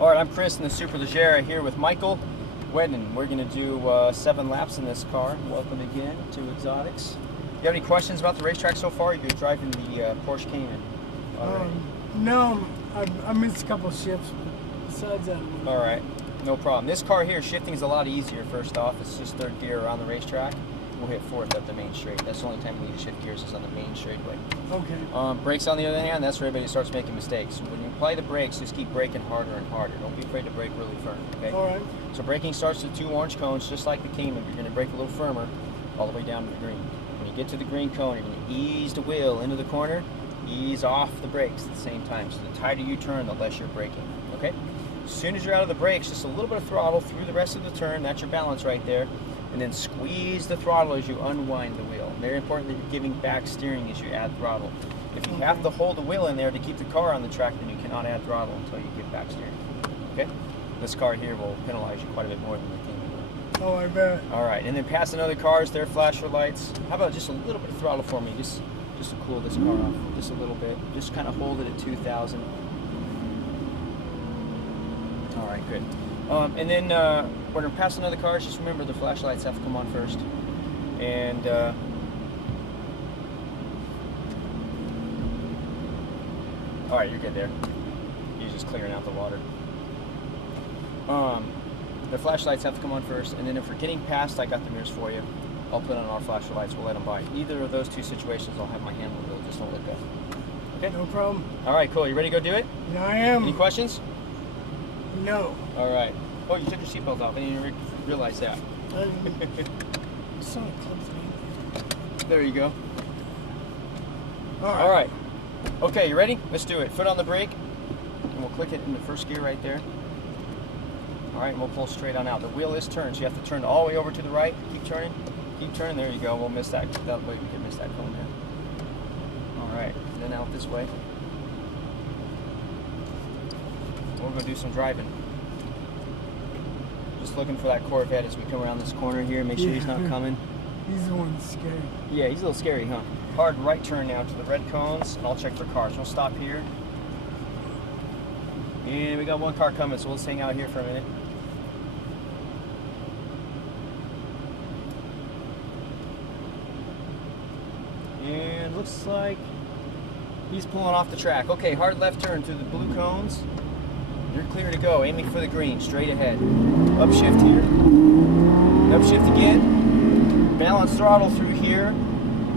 All right, I'm Chris in the Superleggera here with Michael Wedden. We're going to do 7 laps in this car. Welcome again to Exotics. You have any questions about the racetrack so far? You're driving the Porsche Cayman. No, I missed a couple shifts. Besides that, all right, no problem. This car here, shifting is a lot easier. First off, it's just 3rd gear around the racetrack. We'll hit 4th up the main straight. That's the only time we need to shift gears is on the main straightaway. Okay. Brakes, on the other hand, that's where everybody starts making mistakes. When you apply the brakes, just keep braking harder and harder. Don't be afraid to brake really firm, okay? All right. So braking starts with 2 orange cones, just like the Cayman. You're going to brake a little firmer all the way down to the green. When you get to the green cone, you're going to ease the wheel into the corner, ease off the brakes at the same time. So the tighter you turn, the less you're braking, okay? As soon as you're out of the brakes, just a little bit of throttle through the rest of the turn. That's your balance right there. And then squeeze the throttle as you unwind the wheel. Very important that you're giving back steering as you add throttle. If you have to hold the wheel in there to keep the car on the track, then you cannot add throttle until you give back steering. Okay? This car here will penalize you quite a bit more than the Cayman will. Oh, I bet. All right, and then passing other cars, their flasher lights. How about just a little bit of throttle for me, just to cool this car off, just a little bit. Just kind of hold it at 2,000. All right, good. And then when we're passing other cars, just remember the flashlights have to come on first. And all right, you're good there. You're just clearing out the water. The flashlights have to come on first, and then if we're getting past, I got the mirrors for you. I'll put on our flasher lights. We'll let them by. Either of those 2 situations, I'll have my hand on the wheel. Just don't let go. Okay. No problem. All right, cool. You ready to go do it? Yeah, I am. Any questions? No. All right. Oh, you took your seatbelt off. I didn't even realize that. So close. There you go. All right. All right. Okay, you ready? Let's do it. Foot on the brake, and we'll click it in the 1st gear right there. All right, and we'll pull straight on out. The wheel is turned, so you have to turn all the way over to the right. Keep turning. Keep turning. There you go. We'll miss that. That way we can miss that cone there. All right. Then out this way. We'll go do some driving. Just looking for that Corvette as we come around this corner here. Make sure he's not coming. He's the one scary. Yeah, he's a little scary, huh? Hard right turn now to the red cones, and I'll check for cars. We'll stop here. And we got 1 car coming, so let's hang out here for a minute. And looks like he's pulling off the track. Okay, hard left turn through the blue cones. You're clear to go, aiming for the green, straight ahead. Upshift here. Upshift again. Balance throttle through here.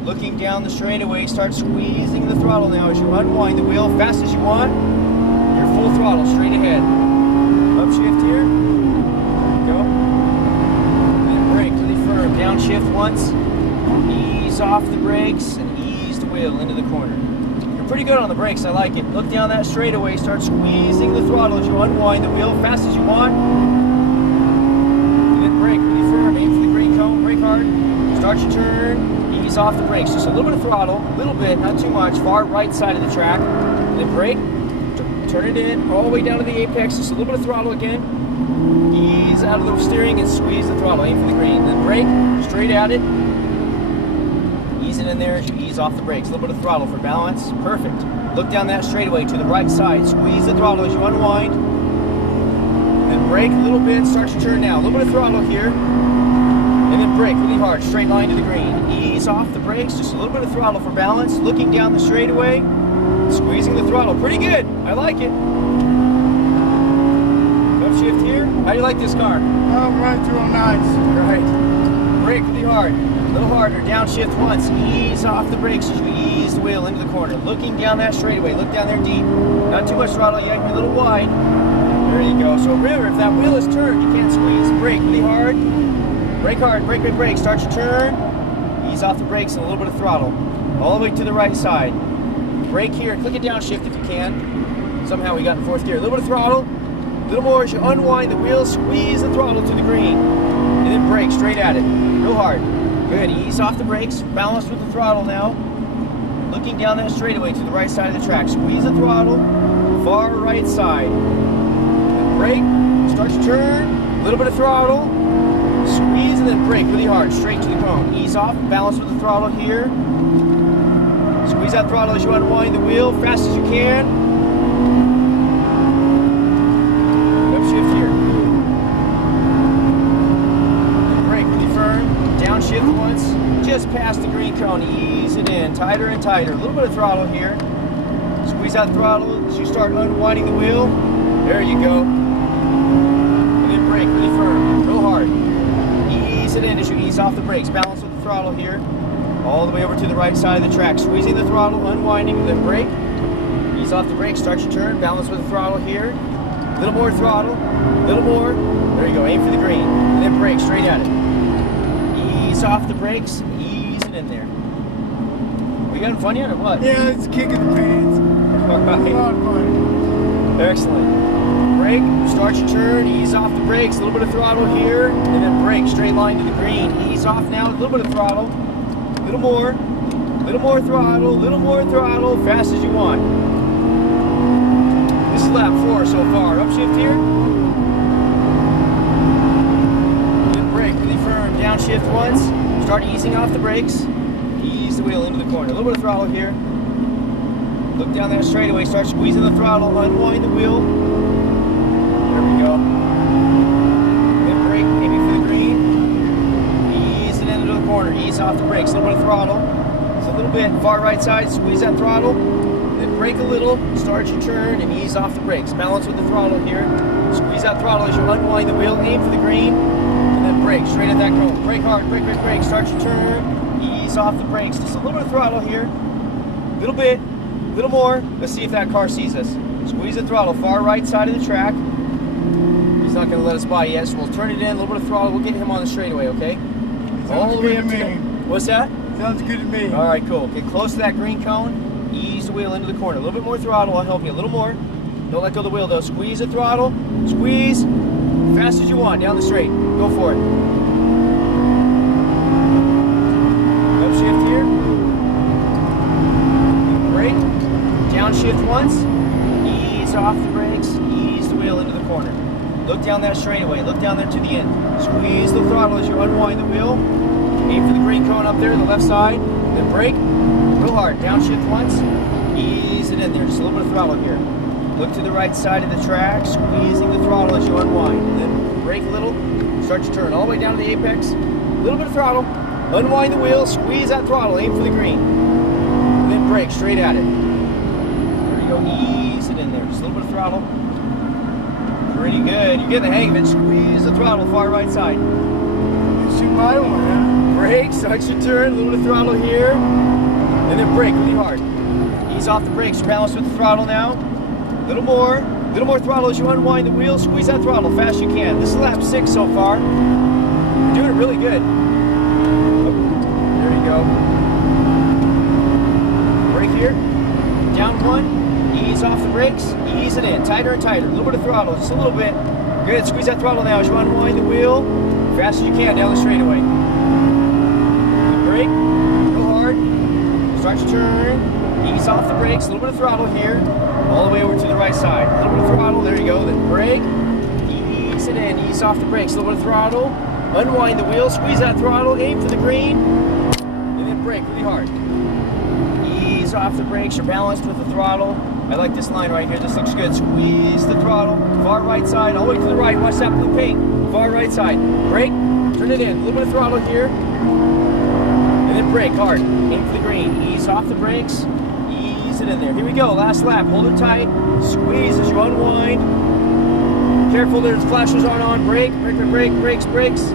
Looking down the straightaway, start squeezing the throttle now as you unwind the wheel fast as you want. You're full throttle, straight ahead. Upshift here. Go. And brake really firm. Downshift once. Ease off the brakes and ease the wheel into the corner. Pretty good on the brakes, I like it. Look down that straightaway, start squeezing the throttle as you unwind the wheel fast as you want. And then brake really firm, aim for the green cone, brake hard. Start your turn, ease off the brakes. Just a little bit of throttle, a little bit, not too much, far right side of the track. And then brake, turn it in, all the way down to the apex, just a little bit of throttle again. Ease out of the steering and squeeze the throttle, aim for the green. Then brake, straight at it. Ease it in there as you ease off the brakes. A little bit of throttle for balance. Perfect. Look down that straightaway to the right side. Squeeze the throttle as you unwind. Then brake a little bit. Start your turn now. A little bit of throttle here. And then brake really hard. Straight line to the green. Ease off the brakes. Just a little bit of throttle for balance. Looking down the straightaway. Squeezing the throttle. Pretty good. I like it. Upshift here. How do you like this car? Oh, right through all nice. All right. Brake really hard. A little harder, downshift once, ease off the brakes as you ease the wheel into the corner. Looking down that straightaway, look down there deep. Not too much throttle yet, you're a little wide. There you go. So remember, if that wheel is turned, you can't squeeze. Brake really hard. Brake hard, brake, brake, brake. Start your turn, ease off the brakes and a little bit of throttle. All the way to the right side. Brake here, click it downshift if you can. Somehow we got in 4th gear. A little bit of throttle, a little more as you unwind the wheel, squeeze the throttle to the green. And then brake straight at it, real hard. Good, ease off the brakes, balance with the throttle now. Looking down that straightaway to the right side of the track. Squeeze the throttle, far right side. Then brake, start your turn, a little bit of throttle. Squeeze and then brake really hard, straight to the cone. Ease off, balance with the throttle here. Squeeze that throttle as you unwind the wheel, fast as you can. cone, ease it in, tighter and tighter. A little bit of throttle here. Squeeze that throttle as you start unwinding the wheel. There you go. And then brake really firm, real hard. Ease it in as you ease off the brakes. Balance with the throttle here. All the way over to the right side of the track. Squeezing the throttle, unwinding, then brake. Ease off the brakes, start your turn. Balance with the throttle here. A little more throttle, a little more. There you go, aim for the green. And then brake, straight at it. Ease off the brakes, ease it in there. We having fun yet or what? Yeah, it's kicking the pants. All right. A lot of fun. Excellent. Brake, start your turn, ease off the brakes, a little bit of throttle here, and then brake, straight line to the green. Ease off now, a little bit of throttle, a little more throttle, a little more throttle, fast as you want. This is lap 4 so far. Upshift here. Then brake, really firm, downshift once. Start easing off the brakes. Ease the wheel into the corner. A little bit of throttle here. Look down that straightaway, start squeezing the throttle, unwind the wheel. There we go. Then brake, maybe for the green. Ease it into the corner, ease off the brakes, a little bit of throttle. Just a little bit, far right side, squeeze that throttle. Then brake a little, start your turn, and ease off the brakes. Balance with the throttle here. Squeeze that throttle as you unwind the wheel, aim for the green, and then brake, straight at that cone. Brake hard, brake, brake, brake, start your turn, ease off the brakes. Just a little bit of throttle here, little bit. Little more. Let's see if that car sees us. Squeeze the throttle, far right side of the track. He's not going to let us by yet, so we'll turn it in, a little bit of throttle. We'll get him on the straightaway, okay? Sounds good to me. What's that? Sounds good to me. All right, cool. Get close to that green cone. Ease the wheel into the corner. A little bit more throttle. I'll help you. A little more. Don't let go of the wheel, though. Squeeze the throttle. Squeeze. Fast as you want. Down the straight. Go for it. Upshift here. Brake. Downshift once, ease off the brakes, ease the wheel into the corner. Look down that straightaway, look down there to the end. Squeeze the throttle as you unwind the wheel. Aim for the green cone up there on the left side, then brake, real hard. Downshift once, ease it in there, just a little bit of throttle here. Look to the right side of the track, squeezing the throttle as you unwind. Then brake a little, start your turn all the way down to the apex. A little bit of throttle, unwind the wheel, squeeze that throttle, aim for the green. And then brake, straight at it. Go ease it in there, just a little bit of throttle. Pretty good. You're getting the hang of it. Squeeze the throttle, far right side. You should buy one, huh? Brake, start your turn, a little bit of throttle here, and then brake really hard. Ease off the brakes, balance with the throttle now. A little more throttle as you unwind the wheel. Squeeze that throttle fast as you can. This is lap 6 so far. You're doing it really good. There you go. Brake here, down one. Ease off the brakes, ease it in, tighter and tighter. A little bit of throttle, just a little bit. Good, squeeze that throttle now as you unwind the wheel. Fast as you can down the straightaway. Brake, real hard. Start your turn, ease off the brakes, a little bit of throttle here. All the way over to the right side. A little bit of throttle, there you go. Then brake, ease it in, ease off the brakes, a little bit of throttle. Unwind the wheel, squeeze that throttle, aim for the green. And then brake really hard. Ease off the brakes, you're balanced with the throttle. I like this line right here. This looks good. Squeeze the throttle. Far right side. All the way to the right. Watch that blue paint. Far right side. Brake. Turn it in. A little bit of throttle here. And then brake hard. Aim for the green. Ease off the brakes. Ease it in there. Here we go. Last lap. Hold it tight. Squeeze as you unwind. Careful. There's flashers aren't on. Brake. Brake. Brake. Brakes. Brakes.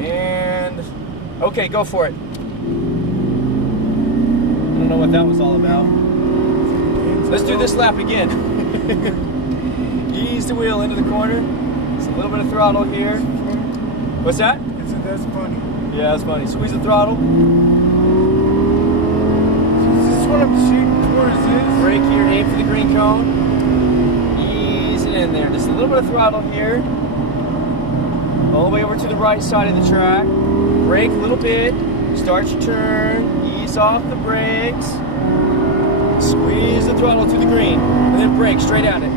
And okay. Go for it. I don't know what that was all about. Let's do this lap again. Ease the wheel into the corner. Just a little bit of throttle here. What's that? That's funny. Yeah, that's funny. Squeeze the throttle. Is this what I'm shooting towards? Brake here, aim for the green cone. Ease it in there. Just a little bit of throttle here. All the way over to the right side of the track. Brake a little bit. Start your turn. Ease off the brakes. Squeeze the throttle to the green. And then brake straight at it.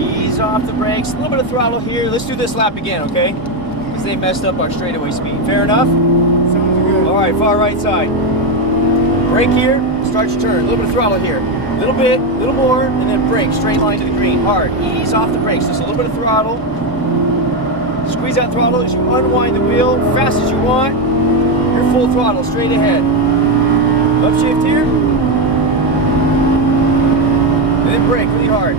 Ease off the brakes. A little bit of throttle here. Let's do this lap again, okay? Because they messed up our straightaway speed. Fair enough? Sounds good. All right, far right side. Brake here. Start your turn. A little bit of throttle here. A little bit, a little more, and then brake. Straight line to the green. Hard. Ease off the brakes. Just a little bit of throttle. Squeeze that throttle as you unwind the wheel, fast as you want. You're full throttle, straight ahead. Upshift here. And then brake really hard.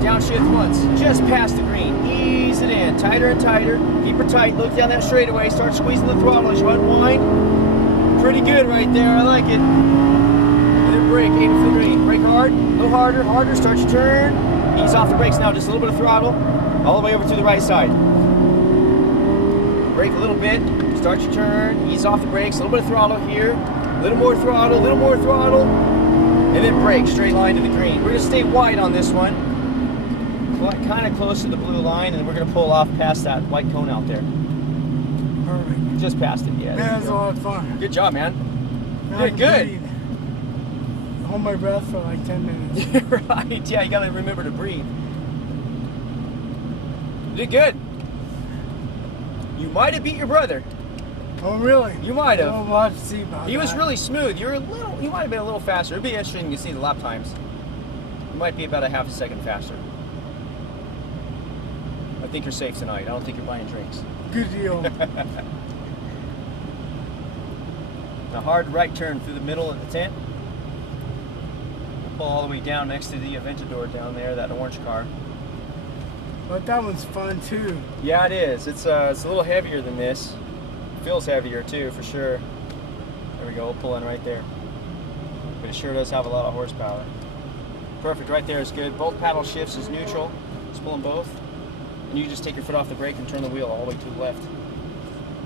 Downshift once, just past the green. Ease it in, tighter and tighter. Keep her tight, look down that straightaway. Start squeezing the throttle as you unwind. Pretty good right there, I like it. And then brake, aim for the green. Brake hard, a little harder, harder. Start your turn. Ease off the brakes now, just a little bit of throttle. All the way over to the right side. Brake a little bit, start your turn, ease off the brakes, a little bit of throttle here, a little more throttle, and then brake, straight line to the green. We're gonna stay wide on this one, kind of close to the blue line, and we're gonna pull off past that white cone out there. Perfect. Just past it, yeah. Man, that's a lot of fun. Good job, man. Now Good, good. Hold my breath for like 10 minutes. Right, yeah, you gotta remember to breathe. You did good. You might have beat your brother. Oh, really? You might have. Well, we'll have to see about He was that. really smooth. You might have been a little faster. It'd be interesting to see the lap times. You might be about a half a second faster. I think you're safe tonight. I don't think you're buying drinks. Good deal. A hard right turn through the middle of the tent. We'll pull all the way down next to the Aventador down there, that orange car. But that one's fun too. Yeah, it is. It's a little heavier than this. Feels heavier too, for sure. There we go. We'll pull in right there. But it sure does have a lot of horsepower. Perfect. Right there is good. Both paddle shifts is neutral. Just pull them both. And you just take your foot off the brake and turn the wheel all the way to the left.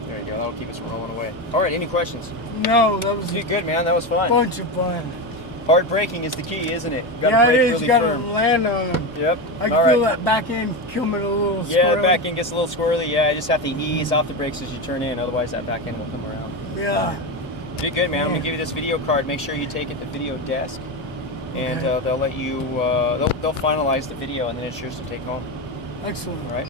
There you go. That'll keep us from rolling away. All right. Any questions? No, that was You a did good, man. That was fun. bunch of fun. Hard braking is the key, isn't it? You gotta Yeah, it brake is. really You gotta firm. land on them. Yep. I can All feel right. that back end coming a little Yeah, squirrely. back end gets a little squirrely. Yeah, you just have to ease off the brakes as you turn in. Otherwise, that back end will come around. Yeah. You did good, man. I'm Yeah. gonna give you this video card. Make sure you take it to video desk, and Okay. they'll let you. They'll finalize the video, and then it's yours to take home. Excellent. All right.